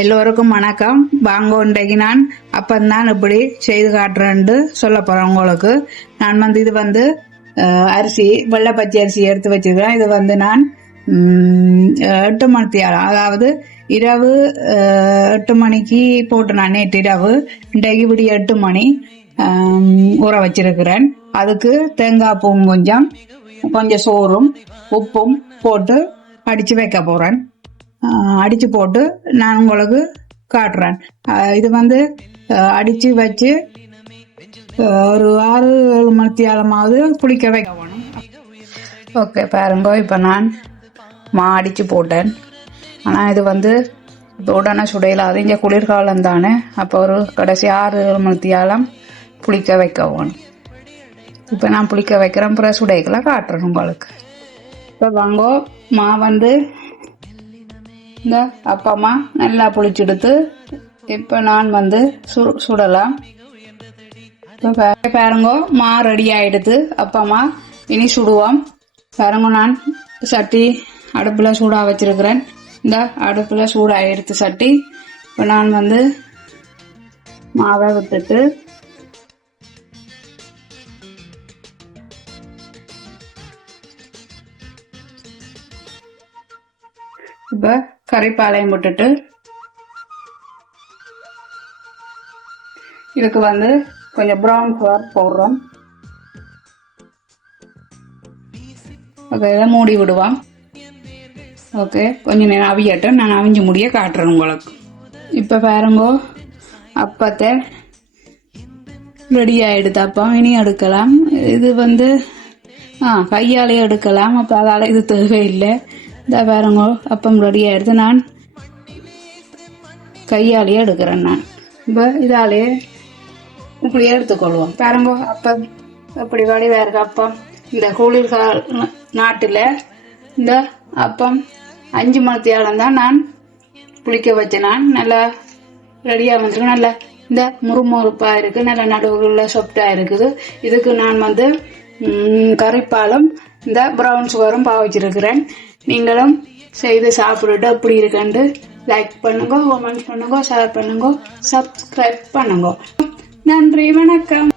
எல்லோருக்கும் வணக்கம். வாங்க இன்றைக்கு நான் அப்பந்தான் இப்படி செய்து காட்டுறேன்ட்டு சொல்ல போகிறேன் உங்களுக்கு. நான் வந்து இது வந்து அரிசி வெள்ளை பச்சை அரிசி எடுத்து வச்சிருக்கிறேன். இது வந்து நான் எட்டு எட்டு மணித்தியாலம் அதாவது இரவு எட்டு மணிக்கு போட்டு நான் நேற்று இரவு இன்றைக்கு இப்படி எட்டு மணி ஊற வச்சிருக்கிறேன். அதுக்கு தேங்காய் பூவும் கொஞ்சம் கொஞ்சம் சோறும் உப்பும் போட்டு அடித்து வைக்க போகிறேன் அடித்து அடிச்சு போட்டு நான் உங்களுக்கு காட்டுறேன். இது வந்து அடித்து அடிச்சு வச்சு ஒரு ஆறு ஏழு மணித்தியாலமாவது புளிக்க வைக்க ஓகே பாருங்க இப்போ நான் மா அடிச்சு போட்டேன். ஆனால் இது வந்து இப்போ உடனே சுடையில் அது இங்கே குளிர்காலம் தானே. அப்போ ஒரு கடைசி ஆறு ஏழு மணித்தியாலம் புளிக்க வைக்கவும். இப்போ நான் புளிக்க வைக்கிறேன். அப்புறம் சுடைகளை காட்டுறேன் உங்களுக்கு. இப்போ வாங்கோ மா வந்து இந்த அப்பாம்மா நல்லா புளிச்செடுத்து இப்போ நான் வந்து சு சுடலாம். இப்போ பாருங்கோ மா ரெடி ஆயிடுது. அப்பாம்மா இனி சுடுவோம். பாருங்க நான் சட்டி அடுப்பில் சூடாக வச்சிருக்கிறேன். இந்த அடுப்பில் சூடாகிடுது சட்டி. இப்போ நான் வந்து மாவை விட்டுட்டு இப்போ கறிப்பாளையம் விட்டுட்டு இதுக்கு வந்து கொஞ்சம் ப்ரௌன் கலர் போடுறோம். ஓகே இதை மூடி விடுவோம். ஓகே கொஞ்சம் நேரம் அவியட்டும். நான் அவிஞ்சு முடிய காட்டுறேன் உங்களுக்கு. இப்போ பாருங்கோ அப்பத்தை ரெடி ஆகிடுதாப்பா இனி எடுக்கலாம். இது வந்து ஆ கையாலே எடுக்கலாம். அப்போ அதால் இது தேவையில்லை. இந்த பாருங்க அப்பம் ரெடி ஆகிடுது நான் கையாலேயே எடுக்கிறேன் நான். இப்போ இதாலே இப்படி எடுத்துக்கொள்வோம். பாருங்க அப்பம் இப்படி வடிவாக இருக்கு அப்பம். இந்த குளிர்கால நாட்டில் இந்த அப்பம் அஞ்சு மணித்தியாலம் தான் நான் புளிக்க வச்சேன். நான் நல்லா ரெடியாக வந்துருக்கு. நல்லா இந்த முறுமுறுப்பாக இருக்குது நல்லா நடுவில் சொப்டாக இருக்குது. இதுக்கு நான் வந்து கறிப்பாலும் இந்த ப்ரௌன் சுகரும் பாவிச்சிருக்கிறேன். நீங்களும் செய்து சாப்பிட்டுட்டு அப்படி இருக்குன்ட்டு லைக் பண்ணுங்க கமெண்ட் பண்ணுங்க ஷேர் பண்ணுங்க சப்ஸ்கிரைப் பண்ணுங்க. நன்றி வணக்கம்.